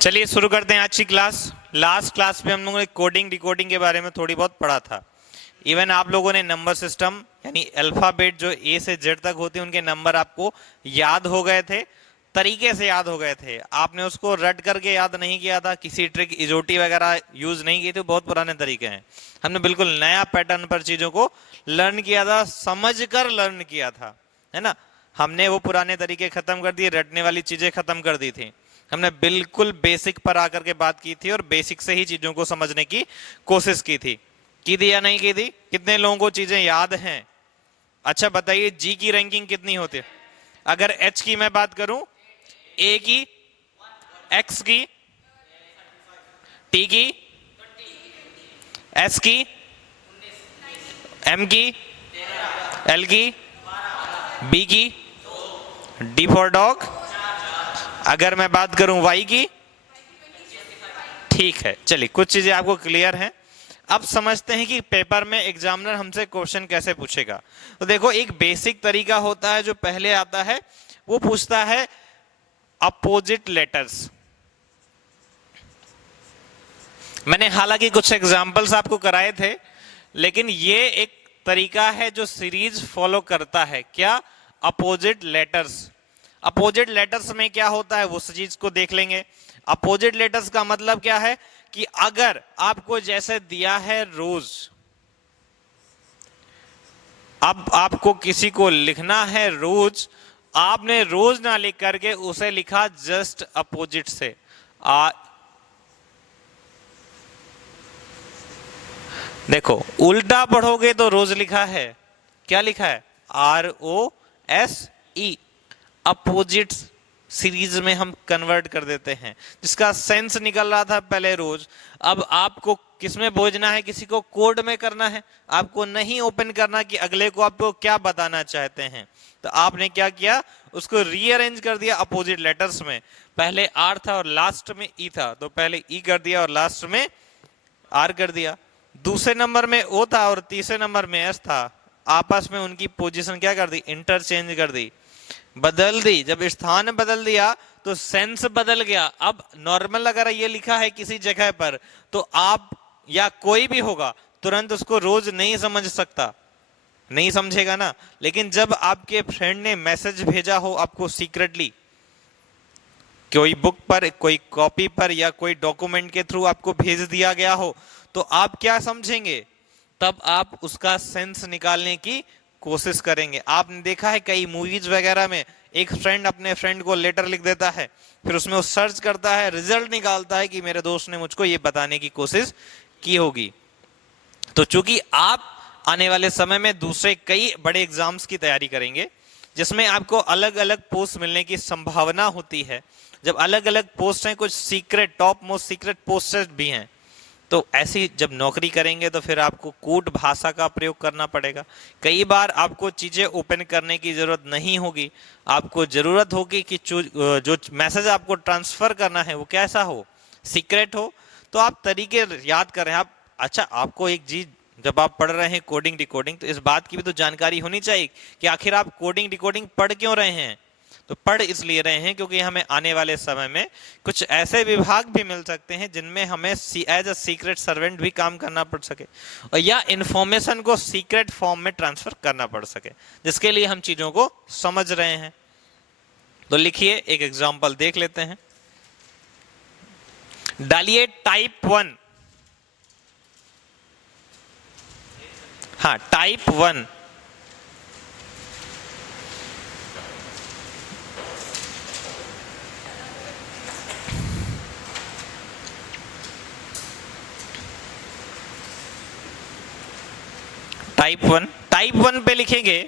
चलिए शुरू करते हैं आज की क्लास। लास्ट क्लास में हम लोगों ने कोडिंग डिकोडिंग के बारे में थोड़ी बहुत पढ़ा था। इवन आप लोगों ने नंबर सिस्टम यानी अल्फाबेट जो ए से जेड तक होते हैं उनके नंबर आपको याद हो गए थे, तरीके से याद हो गए थे। आपने उसको रट करके याद नहीं किया था, किसी ट्रिक इजोटी वगैरह यूज नहीं की थी, बहुत पुराने तरीके हैं। हमने बिल्कुल नया पैटर्न पर चीजों को लर्न किया था, समझ कर लर्न किया था, है ना। हमने वो पुराने तरीके खत्म कर दिए, रटने वाली चीजें खत्म कर दी थी। हमने बिल्कुल बेसिक पर आकर के बात की थी और बेसिक से ही चीजों को समझने की कोशिश की थी या नहीं की थी। कितने लोगों को चीजें याद हैं? अच्छा बताइए, जी की रैंकिंग कितनी होती है? अगर एच की मैं बात करूं, ए की, एक्स की, टी की, एस की, एम की, एल की, बी की, डी फॉर डॉग। अगर मैं बात करूं वाई की, ठीक है। चलिए कुछ चीजें आपको क्लियर हैं। अब समझते हैं कि पेपर में एग्जामिनर हमसे क्वेश्चन कैसे पूछेगा। तो देखो, एक बेसिक तरीका होता है जो पहले आता है, वो पूछता है अपोजिट लेटर्स। मैंने हालांकि कुछ एग्जांपल्स आपको कराए थे, लेकिन ये एक तरीका है जो सीरीज फॉलो करता है। क्या? Opposite letters. अपोजिट लेटर्स में क्या होता है उस चीज को देख लेंगे। अपोजिट लेटर्स का मतलब क्या है कि अगर आपको जैसे दिया है रोज, अब आपको किसी को लिखना है रोज, आपने रोज ना लिख करके उसे लिखा जस्ट अपोजिट से। देखो, उल्टा पढ़ोगे तो रोज लिखा है, क्या लिखा है? ROSE। अपोजिट सीरीज में हम कन्वर्ट कर देते हैं, जिसका सेंस निकल रहा था पहले रोज, अब आपको किसमें भेजना है? किसी को कोड में करना है। आपको नहीं ओपन करना कि अगले को आपको क्या बताना चाहते हैं, तो आपने क्या किया? उसको रीअरेंज कर दिया अपोजिट लेटर्स में। पहले आर था और लास्ट में ई था, तो पहले ई कर दिया और लास्ट में आर कर दिया। दूसरे नंबर में ओ था और तीसरे नंबर में एस था, आपस में उनकी पोजीशन क्या कर दी? इंटरचेंज कर दी, बदल दी। जब स्थान बदल दिया तो सेंस बदल गया। अब नॉर्मल अगर ये लिखा है किसी जगह पर, तो आप या कोई भी होगा तुरंत उसको रोज नहीं समझ सकता, नहीं समझेगा ना। लेकिन जब आपके फ्रेंड ने मैसेज भेजा हो आपको सीक्रेटली, कोई बुक पर, कोई कॉपी पर या कोई डॉक्यूमेंट के थ्रू आपको भेज दिया गया हो, तो आप क्या समझेंगे? तब आप उसका सेंस निकालने की कोशिश करेंगे। आपने देखा है कई मूवीज वगैरह में एक फ्रेंड अपने फ्रेंड को लेटर लिख देता है, फिर उसमें वो सर्च करता है, रिजल्ट निकालता है कि मेरे दोस्त ने मुझको ये बताने की कोशिश की होगी। तो चूंकि आप आने वाले समय में दूसरे कई बड़े एग्जाम्स की तैयारी करेंगे, जिसमें आपको अलग अलग पोस्ट मिलने की संभावना होती है। जब अलग अलग पोस्ट हैं, कुछ secret, top most secret posts भी हैं, तो ऐसी जब नौकरी करेंगे तो फिर आपको कूट भाषा का प्रयोग करना पड़ेगा। कई बार आपको चीजें ओपन करने की जरूरत नहीं होगी, आपको जरूरत होगी कि जो मैसेज आपको ट्रांसफर करना है वो कैसा हो? सीक्रेट हो। तो आप तरीके याद करें। आप अच्छा, आपको एक चीज, जब आप पढ़ रहे हैं कोडिंग डिकोडिंग, तो इस बात की भी तो जानकारी होनी चाहिए कि आखिर आप कोडिंग डिकोडिंग पढ़ क्यों रहे हैं। तो पढ़ इसलिए रहे हैं क्योंकि हमें आने वाले समय में कुछ ऐसे विभाग भी मिल सकते हैं जिनमें हमें एज अ सीक्रेट सर्वेंट भी काम करना पड़ सके, और या इंफॉर्मेशन को सीक्रेट फॉर्म में ट्रांसफर करना पड़ सके, जिसके लिए हम चीजों को समझ रहे हैं। तो लिखिए, एक एग्जांपल देख लेते हैं। डालिए टाइप 1। हाँ, टाइप 1। टाइप 1 पे लिखेंगे,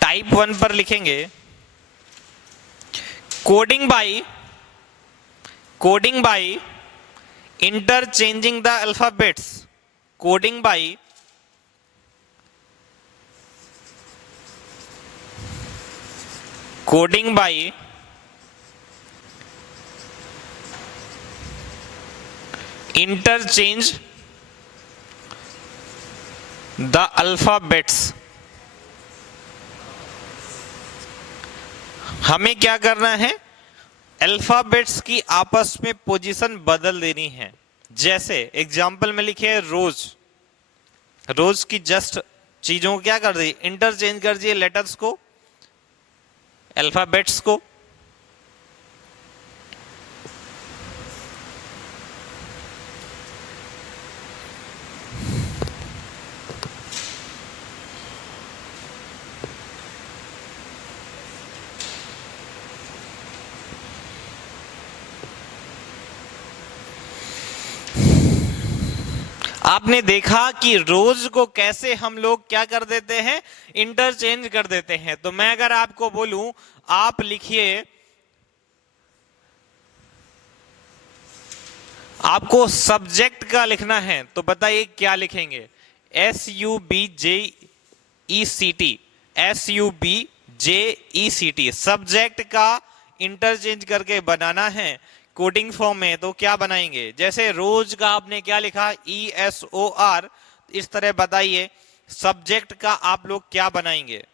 टाइप 1 पर लिखेंगे coding by interchanging the alphabets. Coding by interchange the alphabets. हमें क्या करना है? अल्फाबेट्स की आपस में पोजीशन बदल देनी है। जैसे एग्जाम्पल में लिखे रोज, रोज की जस्ट चीजों को क्या कर दी, इंटरचेंज कर दिए, लेटर्स को, अल्फाबेट्स को। आपने देखा कि रोज को कैसे हम लोग क्या कर देते हैं, इंटरचेंज कर देते हैं। तो मैं अगर आपको बोलूं आप लिखिए, आपको सब्जेक्ट का लिखना है, तो बताइए क्या लिखेंगे, SUBJECT, SUBJECT, सब्जेक्ट का इंटरचेंज करके बनाना है कोडिंग फॉर्म में। तो क्या बनाएंगे, जैसे रोज का आपने क्या लिखा, ESOR, इस तरह बताइए सब्जेक्ट का आप लोग क्या बनाएंगे।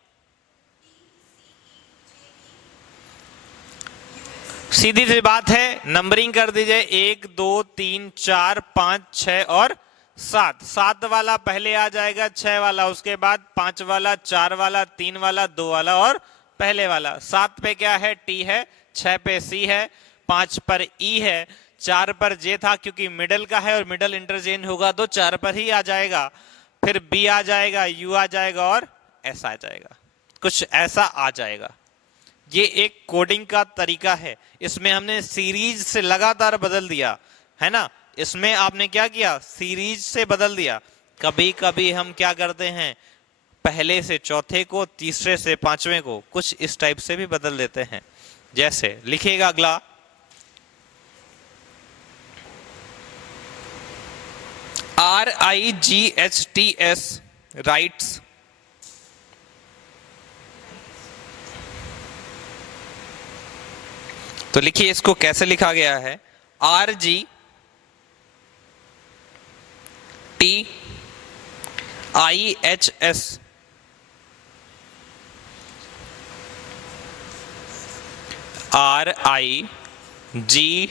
सीधी सी बात है, नंबरिंग कर दीजिए, 1 2 3 4 5 6 और 7। 7 वाला पहले आ जाएगा, 6 वाला उसके बाद, 5 वाला, 4 वाला, 3 वाला, 2 वाला और पहले वाला। 7 पे क्या है, T है, 6 पे C है, 5 पर E है, 4 पर J था क्योंकि मिडल का है और मिडल इंटरचेंज होगा तो 4 पर ही आ जाएगा, फिर B आ जाएगा, U आ जाएगा और S आ जाएगा, कुछ ऐसा आ जाएगा। ये एक कोडिंग का तरीका है, इसमें हमने सीरीज से लगातार बदल दिया है ना। इसमें आपने क्या किया, सीरीज से बदल दिया। कभी कभी हम क्या करते हैं, पहले से चौथे को, तीसरे से पांचवें को, कुछ इस टाइप से भी बदल देते हैं। जैसे लिखिएगा अगला, RIGHTS, राइट्स। तो लिखिए इसको कैसे लिखा गया है, RGTIHS, RIG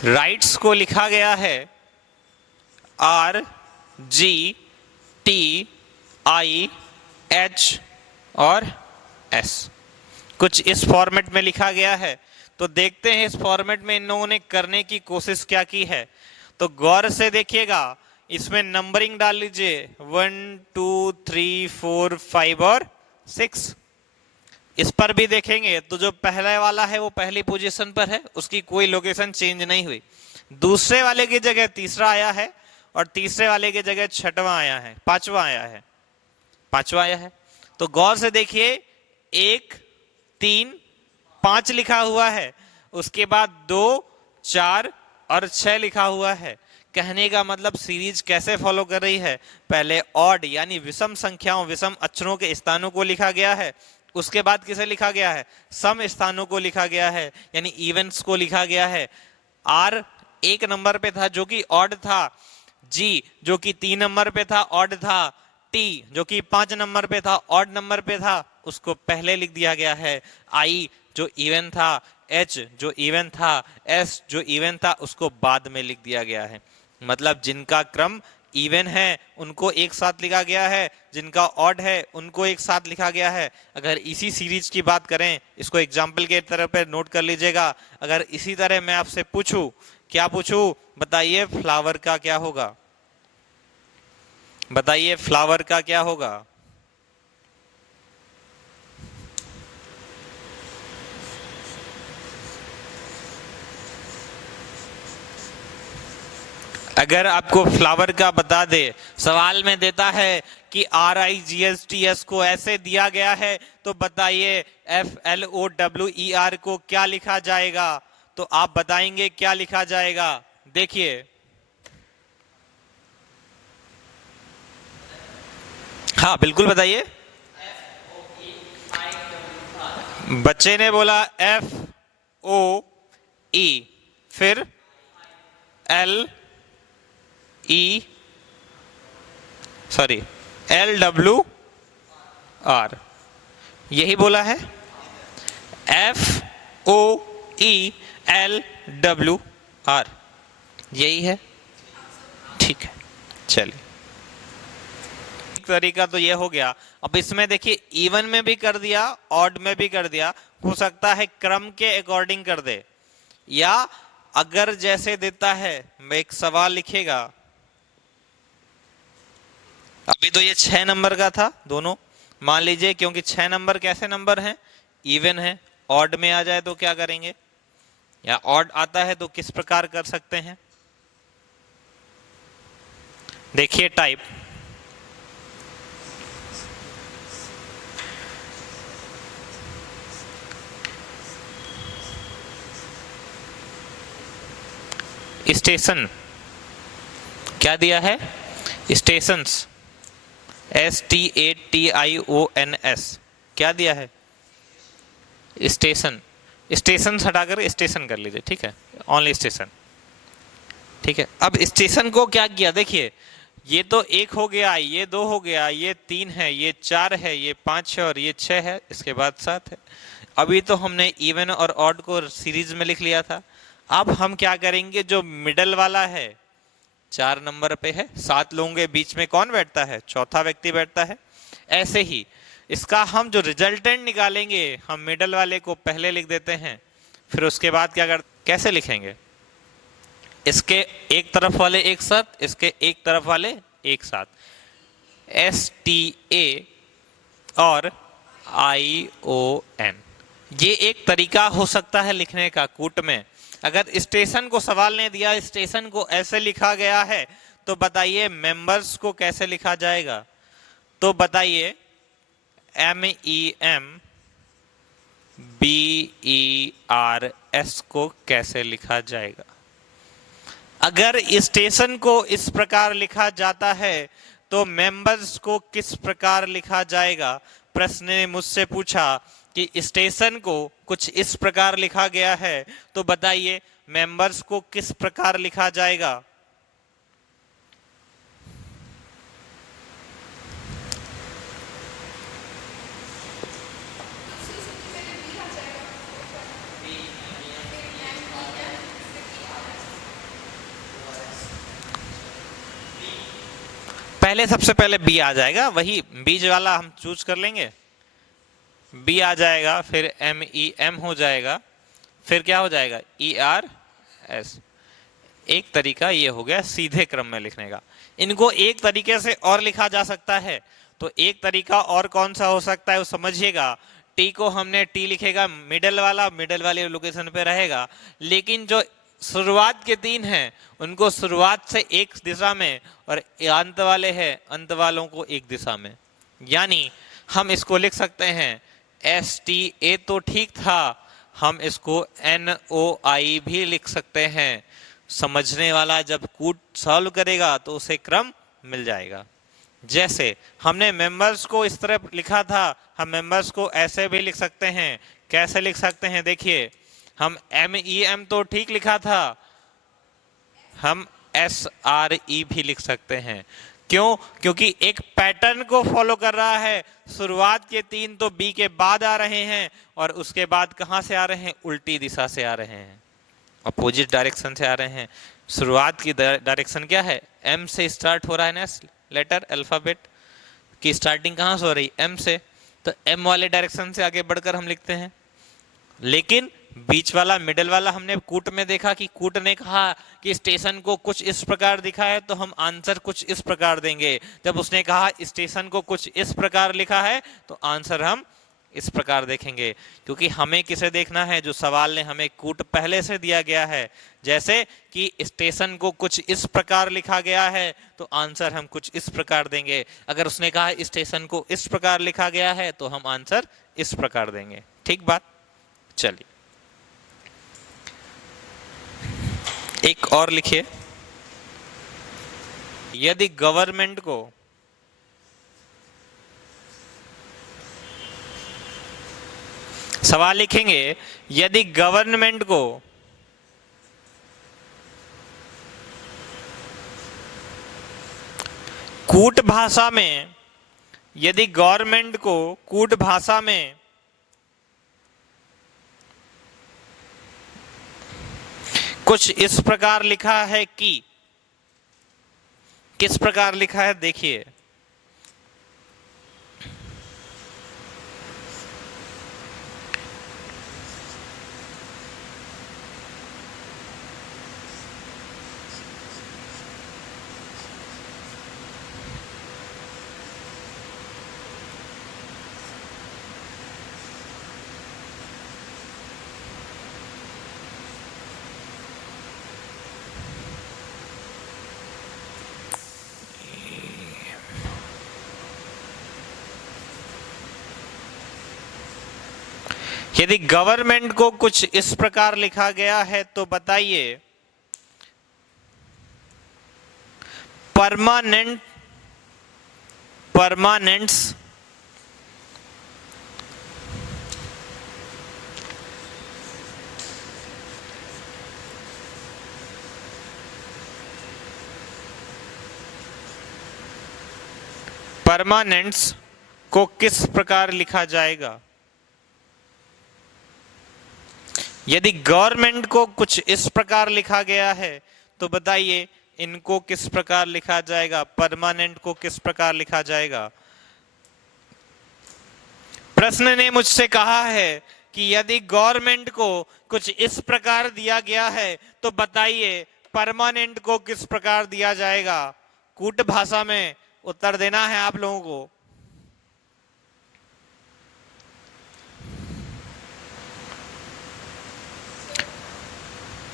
राइट्स को लिखा गया है RGTIH और S, कुछ इस फॉर्मेट में लिखा गया है। तो देखते हैं इस फॉर्मेट में इन लोगों ने करने की कोशिश क्या की है। तो गौर से देखिएगा, इसमें नंबरिंग डाल लीजिए, 1 2 3 4 5 और 6। इस पर भी देखेंगे तो जो पहले वाला है वो पहली पोजीशन पर है, उसकी कोई लोकेशन चेंज नहीं हुई। दूसरे वाले की जगह तीसरा आया है और तीसरे वाले की जगह छठवां आया है, पांचवा आया है, पांचवा आया है। तो गौर से देखिए, 1 3 5 लिखा हुआ है, उसके बाद 2 4 और 6 लिखा हुआ है। कहने का मतलब सीरीज कैसे फॉलो कर रही है, पहले ऑड यानी विषम संख्याओं, विषम अक्षरों के स्थानों को लिखा गया है, उसके बाद किसे लिखा गया है, सम स्थानों को लिखा गया है, यानी इवेंट्स को लिखा गया है। आर 1 नंबर पे था जो कि ऑड था, जी जो कि 3 नंबर पे था ऑड था, टी जो कि 5 नंबर पे था ऑड नंबर पे था, उसको पहले लिख दिया गया है। आई जो इवन था, एच जो इवन था, एस जो इवन था, उसको बाद में लिख दिया गया है। मतलब जिनका क्रम इवन है उनको एक साथ लिखा गया है, जिनका ऑड है उनको एक साथ लिखा गया है। अगर इसी सीरीज की बात करें, इसको एग्जाम्पल के तरह पे नोट कर लीजिएगा। अगर इसी तरह मैं आपसे पूछूं, क्या पूछूं, बताइए फ्लावर का क्या होगा, बताइए फ्लावर का क्या होगा। अगर आपको फ्लावर का बता दे, सवाल में देता है कि RIGHTS को ऐसे दिया गया है, तो बताइए FLOWER को क्या लिखा जाएगा। तो आप बताएंगे क्या लिखा जाएगा, देखिए हाँ बिल्कुल बताइए। बच्चे ने बोला FOE, फिर LE सॉरी LWR, यही बोला है, FOELWR, यही है। ठीक है, चलिए एक तरीका तो ये हो गया। अब इसमें देखिए इवन में भी कर दिया, ऑड में भी कर दिया, हो सकता है क्रम के अकॉर्डिंग कर दे, या अगर जैसे देता है, मैं एक सवाल लिखेगा, अभी तो ये 6 नंबर का था दोनों, मान लीजिए क्योंकि 6 नंबर कैसे नंबर हैं, इवन है, ऑड में आ जाए तो क्या करेंगे, या ऑड आता है तो किस प्रकार कर सकते हैं। देखिए टाइप, स्टेशन क्या दिया है, स्टेशंस, STATIONS, क्या दिया है, स्टेशन, स्टेशन हटाकर स्टेशन कर लीजिए, ठीक है, ओनली स्टेशन। ठीक है, अब स्टेशन को क्या किया, देखिए ये तो 1 हो गया, ये 2 हो गया, ये 3 है, ये 4 है, ये 5 है और ये 6 है, इसके बाद 7 है। अभी तो हमने इवन और ऑड को सीरीज में लिख लिया था। अब हम क्या करेंगे, जो मिडल वाला है 4 नंबर पे है, 7 लोगों बीच में कौन बैठता है, चौथा व्यक्ति बैठता है। ऐसे ही इसका हम जो रिजल्टेंट निकालेंगे, हम मिडल वाले को पहले लिख देते हैं, फिर उसके बाद क्या कर, कैसे लिखेंगे, इसके एक तरफ वाले एक साथ, इसके एक तरफ वाले एक साथ, STA और ION। ये एक तरीका हो सकता है लिखने का कूट में। अगर स्टेशन को सवाल ने दिया, स्टेशन को ऐसे लिखा गया है, तो बताइए मेंबर्स को कैसे लिखा जाएगा, तो बताइए MEMBERS को कैसे लिखा जाएगा। अगर स्टेशन को इस प्रकार लिखा जाता है तो मेंबर्स को किस प्रकार लिखा जाएगा। प्रश्न ने मुझसे पूछा कि स्टेशन को कुछ इस प्रकार लिखा गया है, तो बताइए मेंबर्स को किस प्रकार लिखा जाएगा। पहले सबसे पहले बी आ जाएगा, वही बीज वाला हम चूज कर लेंगे, बी आ जाएगा, फिर MEM हो जाएगा, फिर क्या हो जाएगा ERS। एक तरीका ये हो गया सीधे क्रम में लिखने का। इनको एक तरीके से और लिखा जा सकता है, तो एक तरीका और कौन सा हो सकता है वो समझिएगा। टी को हमने टी लिखेगा, मिडल वाला मिडल वाली लोकेशन पे रहेगा, लेकिन जो शुरुआत के 3 हैं उनको शुरुआत से एक दिशा में और अंत वाले हैं अंत वालों को एक दिशा में। यानी हम इसको लिख सकते हैं STA तो ठीक था, हम इसको NOI भी लिख सकते हैं। समझने वाला जब कूट सॉल्व करेगा तो उसे क्रम मिल जाएगा। जैसे हमने मेंबर्स को इस तरह लिखा था, हम मेंबर्स को ऐसे भी लिख सकते हैं। कैसे लिख सकते हैं, देखिए हम MEM तो ठीक लिखा था, हम SRE भी लिख सकते हैं। क्यों, क्योंकि एक पैटर्न को फॉलो कर रहा है। शुरुआत के 3 तो बी के बाद आ रहे हैं और उसके बाद कहां से आ रहे हैं, उल्टी दिशा से आ रहे हैं, अपोजिट डायरेक्शन से आ रहे हैं। शुरुआत की डायरेक्शन क्या है, M से स्टार्ट हो रहा है ना, लेटर अल्फाबेट की स्टार्टिंग कहां से हो रही, M से, तो M वाले डायरेक्शन से आगे बढ़कर हम लिखते हैं। लेकिन बीच वाला मिडल वाला हमने कूट में देखा कि कूट ने कहा कि स्टेशन को कुछ इस प्रकार दिखा है तो हम आंसर कुछ इस प्रकार देंगे। जब उसने कहा स्टेशन को कुछ इस प्रकार लिखा है तो आंसर हम इस प्रकार देखेंगे, क्योंकि हमें किसे देखना है, जो सवाल ने हमें कूट पहले से दिया गया है। जैसे कि स्टेशन को कुछ इस प्रकार लिखा गया है तो आंसर हम कुछ इस प्रकार देंगे। अगर उसने कहा स्टेशन को इस प्रकार लिखा गया है तो हम आंसर इस प्रकार देंगे। ठीक बात, चलिए एक और लिखिए। यदि गवर्नमेंट को सवाल लिखेंगे, यदि गवर्नमेंट को कूट भाषा में, यदि गवर्नमेंट को कूट भाषा में कुछ इस प्रकार लिखा है कि, किस प्रकार लिखा है देखिए, यदि गवर्नमेंट को कुछ इस प्रकार लिखा गया है तो बताइए परमानेंट्स को किस प्रकार लिखा जाएगा। यदि गवर्नमेंट को कुछ इस प्रकार लिखा गया है तो बताइए इनको किस प्रकार लिखा जाएगा, परमानेंट को किस प्रकार लिखा जाएगा। प्रश्न ने मुझसे कहा है कि यदि गवर्नमेंट को कुछ इस प्रकार दिया गया है तो बताइए परमानेंट को किस प्रकार दिया जाएगा। कूट भाषा में उत्तर देना है आप लोगों को।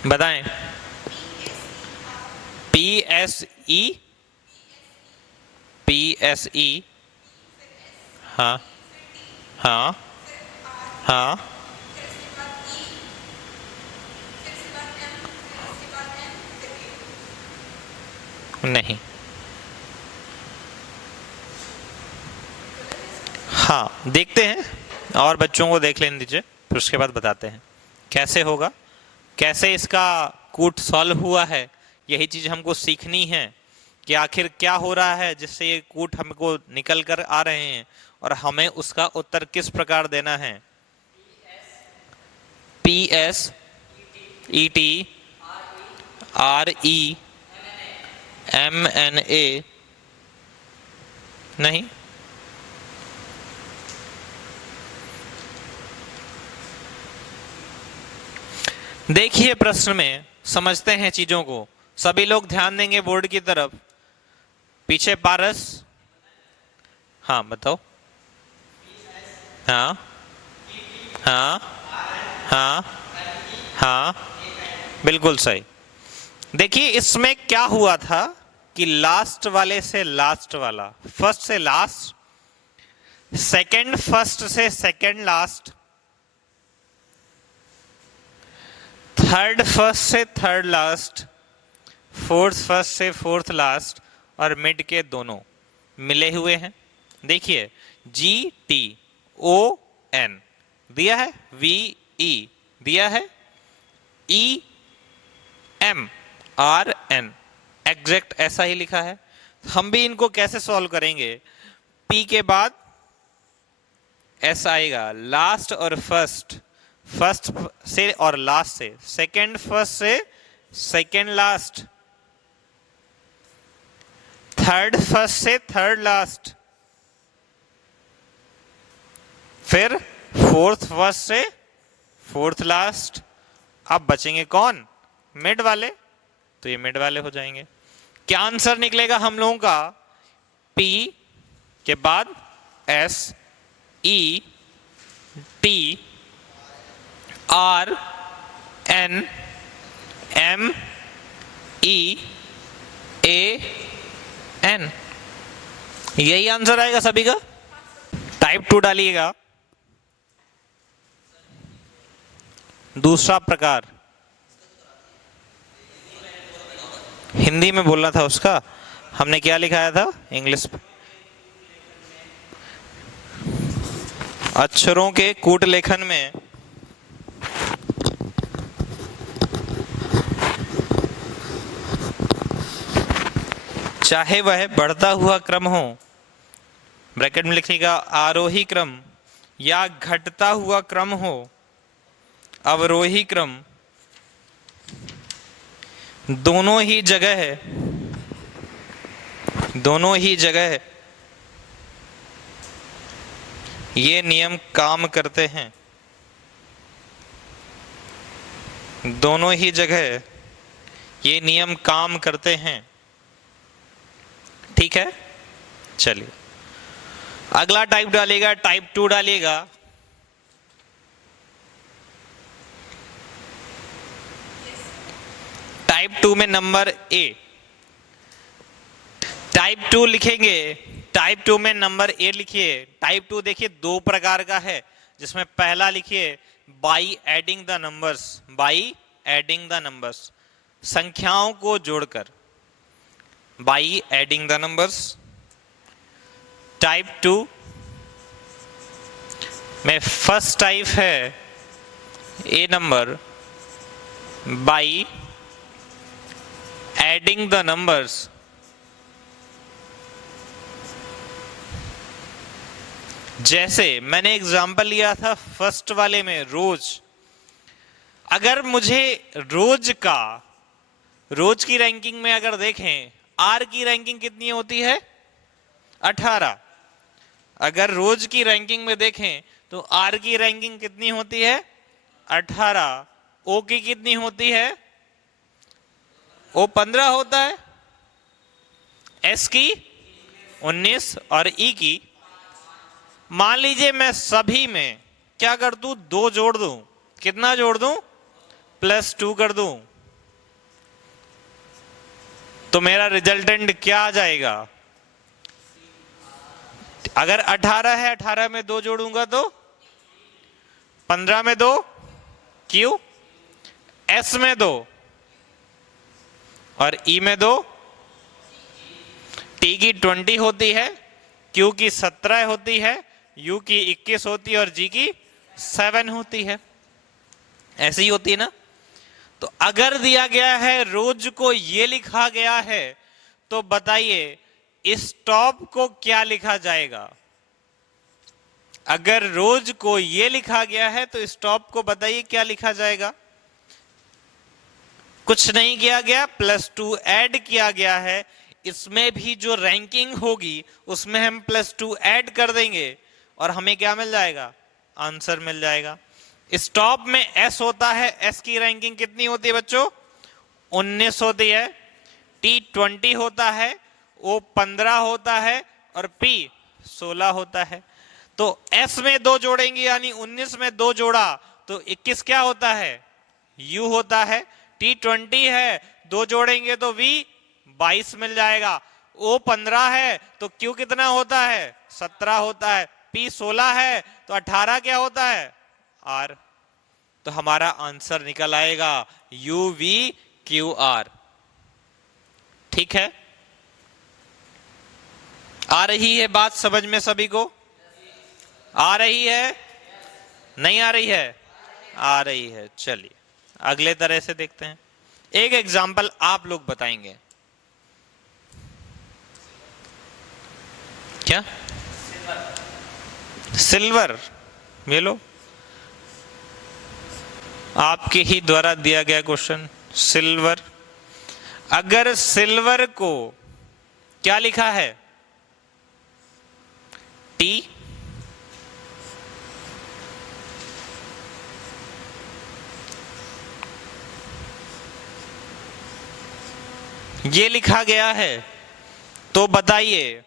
बताएं। PSE, हाँ हाँ हाँ, नहीं, हाँ देखते हैं और बच्चों को देख लेने दीजिए, फिर उसके बाद बताते हैं कैसे होगा, कैसे इसका कूट सॉल्व हुआ है। यही चीज हमको सीखनी है कि आखिर क्या हो रहा है जिससे ये कूट हमको निकल कर आ रहे हैं और हमें उसका उत्तर किस प्रकार देना है। PSETREMNA, नहीं, देखिए प्रश्न में समझते हैं चीजों को। सभी लोग ध्यान देंगे बोर्ड की तरफ। पीछे पारस, हाँ बताओ। हाँ हाँ हाँ हाँ, बिल्कुल सही। देखिए इसमें क्या हुआ था कि लास्ट वाले से लास्ट वाला, फर्स्ट से लास्ट, सेकंड फर्स्ट से सेकंड लास्ट, थर्ड फर्स्ट से थर्ड लास्ट, फोर्थ फर्स्ट से फोर्थ लास्ट और मिड के दोनों मिले हुए हैं। देखिए GTON दिया है, VE दिया है, EMRN एग्जैक्ट ऐसा ही लिखा है। हम भी इनको कैसे सॉल्व करेंगे। P के बाद S आएगा, लास्ट और फर्स्ट, फर्स्ट से और लास्ट से, सेकंड फर्स्ट से सेकंड लास्ट, थर्ड फर्स्ट से थर्ड लास्ट, फिर फोर्थ फर्स्ट से फोर्थ लास्ट। अब बचेंगे कौन, मिड वाले, तो ये मिड वाले हो जाएंगे। क्या आंसर निकलेगा हम लोगों का, P के बाद S, E, T, R, N, M, E, A, N, यही आंसर आएगा सभी का। टाइप 2 डालिएगा। दूसरा प्रकार हिंदी में बोलना था उसका, हमने क्या लिखाया था इंग्लिश में। अक्षरों के कूट लेखन में चाहे वह बढ़ता हुआ क्रम हो, ब्रैकेट में लिखिएगा आरोही क्रम, या घटता हुआ क्रम हो, अवरोही क्रम, दोनों ही जगह है, दोनों ही जगह है ये नियम काम करते हैं, दोनों ही जगह ये नियम काम करते हैं। ठीक है, चलिए अगला टाइप डालिएगा, टाइप 2 डालिएगा। टाइप 2 में नंबर ए, टाइप 2 लिखेंगे, टाइप 2 में नंबर ए लिखिए। टाइप 2 देखिए दो प्रकार का है, जिसमें पहला लिखिए by adding the numbers, by adding the numbers, संख्याओं को जोड़कर, by adding the numbers. Type 2 में फर्स्ट टाइप है a number by adding the numbers, जैसे मैंने एग्जांपल लिया था फर्स्ट वाले में रोज। अगर मुझे रोज का, रोज की रैंकिंग में अगर देखें, आर की रैंकिंग कितनी होती है 18। अगर रोज की रैंकिंग में देखें तो आर की रैंकिंग कितनी होती है 18। ओ की कितनी होती है, ओ 15 होता है, एस की 19 और ई की, मान लीजिए मैं सभी में क्या कर दूं, 2 जोड़ दूं। कितना जोड़ दूं, +2 कर दूं, तो मेरा रिजल्टेंट क्या आ जाएगा। अगर 18 है, 18 में 2 जोड़ूंगा तो 15 में 2, क्यू, एस में 2 और ई में 2, टी की 20 होती है, क्यू की 17 होती है, यू की 21 होती है और जी की 7 होती है। ऐसी ही होती है ना। तो अगर दिया गया है रोज को ये लिखा गया है, तो बताइए स्टॉप को क्या लिखा जाएगा। अगर रोज को ये लिखा गया है तो स्टॉप को बताइए क्या लिखा जाएगा। कुछ नहीं किया गया, +2 ऐड किया गया है। इसमें भी जो रैंकिंग होगी उसमें हम +2 ऐड कर देंगे और हमें क्या मिल जाएगा, आंसर मिल जाएगा। स्टॉप में एस होता है, एस की रैंकिंग कितनी होती है बच्चों 19 होती है, टी 20 होता है, ओ 15 होता है और पी 16 होता है। तो एस में 2 जोड़ेंगे यानी 19 में 2 जोड़ा तो 21 क्या होता है, यू होता है। टी 20 है, 2 जोड़ेंगे तो वी 22 मिल जाएगा। ओ 15 है तो क्यू कितना होता है 17 होता है। पी 16 है तो 18 क्या होता है, आर। तो हमारा आंसर निकल आएगा यू वी क्यू आर। ठीक है, आ रही है बात समझ में सभी को, आ रही है, नहीं आ रही है, आ रही है। चलिए अगले तरह से देखते हैं। एक एग्जाम्पल आप लोग बताएंगे। क्या, सिल्वर। ये लो, आपके ही द्वारा दिया गया क्वेश्चन, सिल्वर। अगर सिल्वर को क्या लिखा है, टी, ये लिखा गया है, तो बताइए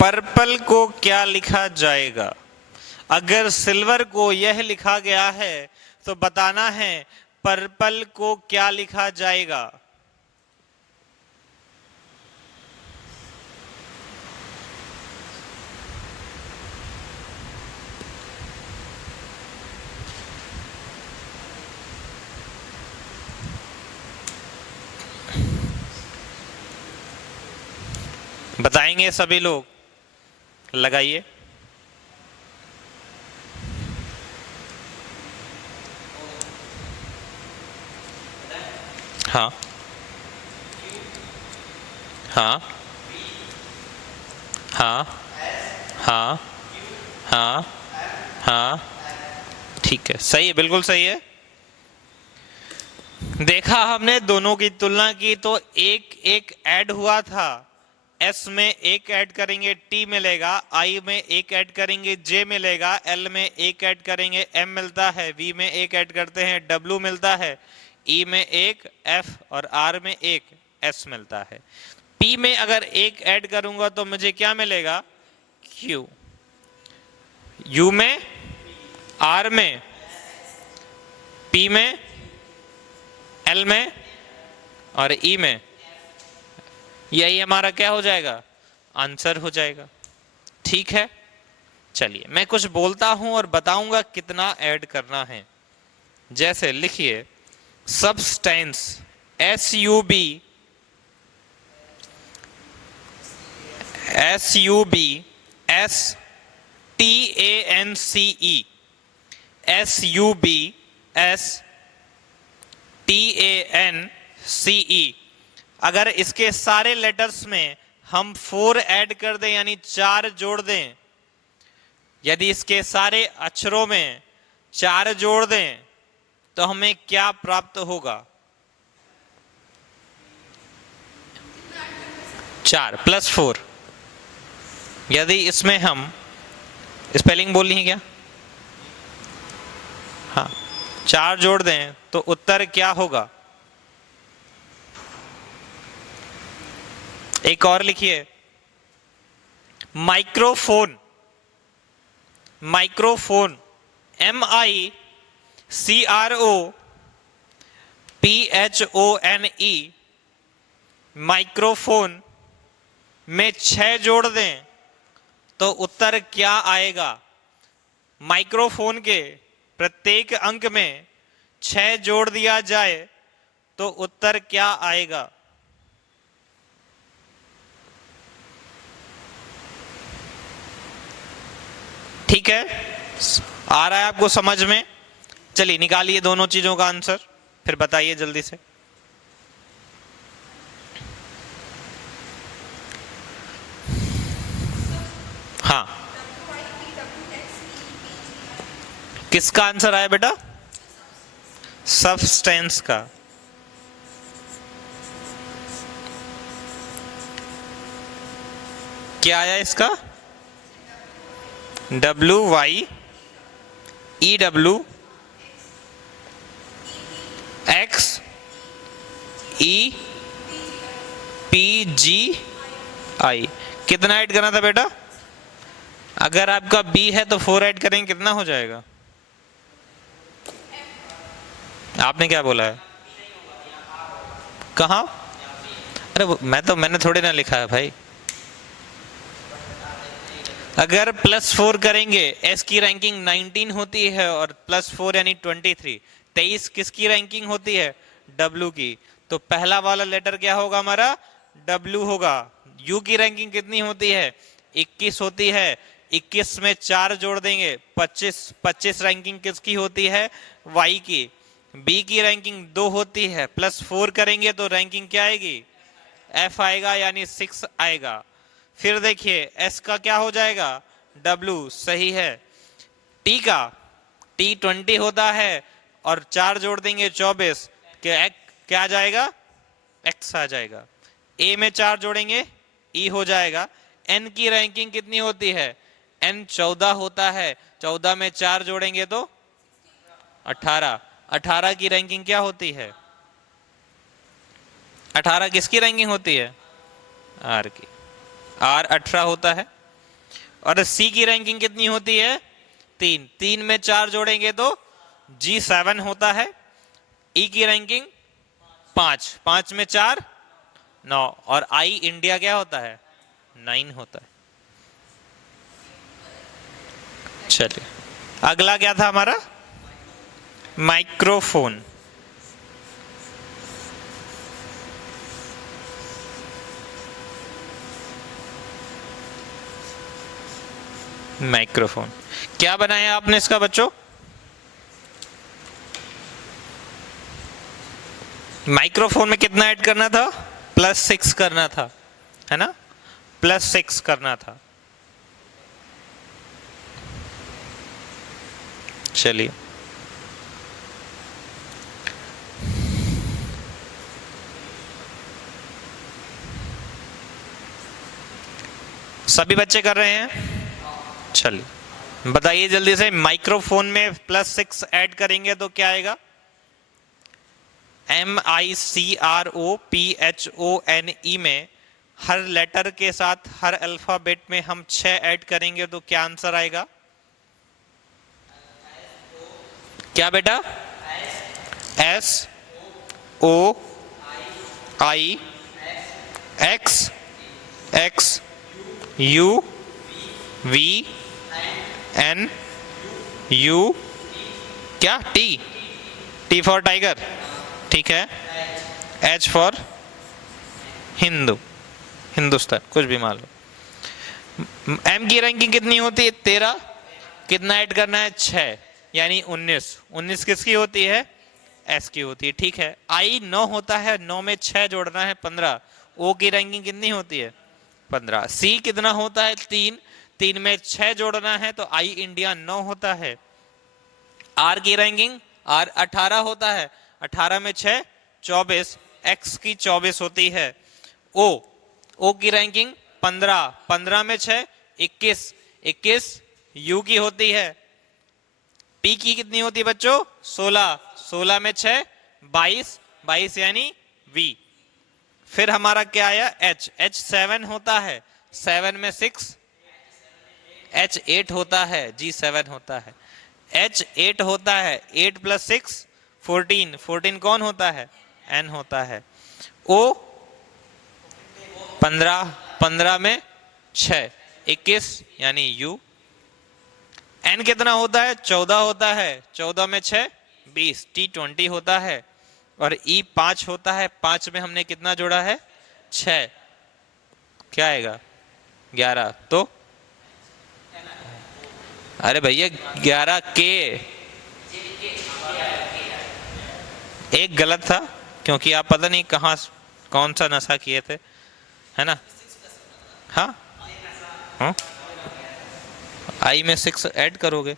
पर्पल को क्या लिखा जाएगा। अगर सिल्वर को यह लिखा गया है तो बताना है पर्पल को क्या लिखा जाएगा। बताएंगे सभी लोग, लगाइए। हाँ हाँ हाँ हाँ हाँ हाँ, ठीक है, सही है, बिल्कुल सही है। देखा हमने दोनों की तुलना की तो एक एक ऐड हुआ था। एस में एक ऐड करेंगे टी मिलेगा, आई में एक ऐड करेंगे जे मिलेगा, एल में एक ऐड करेंगे एम मिलता है, वी में एक ऐड करते हैं डब्ल्यू मिलता है, ई में एक एफ और आर में एक एस मिलता है। पी में अगर एक ऐड करूंगा तो मुझे क्या मिलेगा? क्यू। यू में, आर में, पी में, एल में और ई में, यही हमारा क्या हो जाएगा? आंसर हो जाएगा। ठीक है, चलिए मैं कुछ बोलता हूं और बताऊंगा कितना ऐड करना है। जैसे लिखिए सब्सटेंस, SUB, STANCE, SUBSTANCE। अगर इसके सारे लेटर्स में हम 4 ऐड कर दें यानी 4 जोड़ दें, यदि इसके सारे अक्षरों में 4 जोड़ दें तो हमें क्या प्राप्त होगा? 4 + 4। यदि इसमें हम स्पेलिंग बोलनी है क्या? हाँ, 4 जोड़ दें तो उत्तर क्या होगा? एक और लिखिए माइक्रोफोन, माइक्रोफोन MICROPHONE, माइक्रोफोन में 6 जोड़ दें तो उत्तर क्या आएगा? माइक्रोफोन के प्रत्येक अंक में 6 जोड़ दिया जाए तो उत्तर क्या आएगा? ठीक है, आ रहा है आपको समझ में? चलिए निकालिए दोनों चीजों का आंसर, फिर बताइए जल्दी से। हाँ, किसका आंसर आया बेटा? सब्सटेंस का। क्या आया इसका? WYEWXEPGI। कितना ऐड करना था बेटा? अगर आपका बी है तो 4 ऐड करेंगे, कितना हो जाएगा? आपने क्या बोला है? कहा? अरे मैंने थोड़े ना लिखा है भाई। अगर +4 करेंगे, एस की रैंकिंग 19 होती है और +4 यानी 23। 23 किसकी रैंकिंग होती है? डब्ल्यू की। तो पहला वाला लेटर क्या होगा हमारा? डब्ल्यू होगा। यू की रैंकिंग कितनी होती है? 21 होती है। 21 में 4 जोड़ देंगे 25। 25 रैंकिंग किसकी होती है? वाई की। बी की रैंकिंग 2 होती है, +4 करेंगे तो रैंकिंग क्या आएगी? एफ आएगा यानी 6 आएगा। फिर देखिए एस का क्या हो जाएगा? डब्ल्यू, सही है। टी का, टी 20 होता है और 4 जोड़ देंगे 24, क्या आ जाएगा? एक्स आ जाएगा। ए में 4 जोड़ेंगे ई हो जाएगा। एन की रैंकिंग कितनी होती है? एन 14 होता है, 14 में 4 जोड़ेंगे तो 18। 18 की रैंकिंग क्या होती है? 18 किसकी रैंकिंग होती है? आर की। आर 18 होता है। और सी की रैंकिंग कितनी होती है? 3। 3 में 4 जोड़ेंगे तो जी 7 होता है। ई की रैंकिंग 5। 5 में 4 9। और आई इंडिया क्या होता है? 9 होता है। चलिए अगला क्या था हमारा? माइक्रोफोन। माइक्रोफोन। क्या बनाया आपने इसका बच्चों? माइक्रोफोन में कितना ऐड करना था? +6 करना था, है ना? +6 करना था। चलिए, सभी बच्चे कर रहे हैं? चलिए बताइए जल्दी से, माइक्रोफोन में +6 ऐड करेंगे तो क्या आएगा? MICROPHONE में हर लेटर के साथ हर अल्फाबेट में हम 6 ऐड करेंगे तो क्या आंसर आएगा? क्या बेटा? SOIXUVNU, क्या? T फॉर टाइगर, ठीक है। H फॉर हिंदू, हिंदुस्तान, कुछ भी मान लो। M की रैंकिंग कितनी होती है? 13। कितना ऐड करना है? 6, यानी 19। 19 किसकी होती है? S की होती है, ठीक है। I 9 होता है, 9 में 6 जोड़ना है, 15। O की रैंकिंग कितनी होती है? 15। C कितना होता है? 3। 3 में 6 जोड़ना है तो I इंडिया 9 होता है। R की रैंकिंग, R 18 होता है, 18 में 6 24, X की 24 होती है। O की रैंकिंग 15, 15 में 6 21, 21 U की होती है। P की कितनी होती है बच्चों? 16, 16 में 6 22, 22 यानी V। फिर हमारा क्या आया? H 7 होता है, 7 में 6 H 8 होता है, G 7 होता है। H 8 होता है, 8 + 6 14, 14 कौन होता है? N होता है। O 15, 15 में 6 21 यानी U। N कितना होता है? 14 होता है, 14 में 6 20, T 20 होता है। और E 5 होता है, 5 में हमने कितना जोड़ा है? 6, क्या आएगा? 11। तो अरे भैया 11 के, एक गलत था क्योंकि आप पता नहीं कहाँ कौन सा नशा किए थे, है ना? हाँ हाँ, I में 6 ऐड करोगे,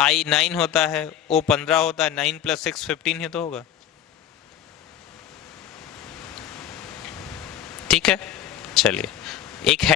I 9 होता है, O 15 होता है, 9 + 6 15 ही तो होगा, ठीक है। चलिए, एक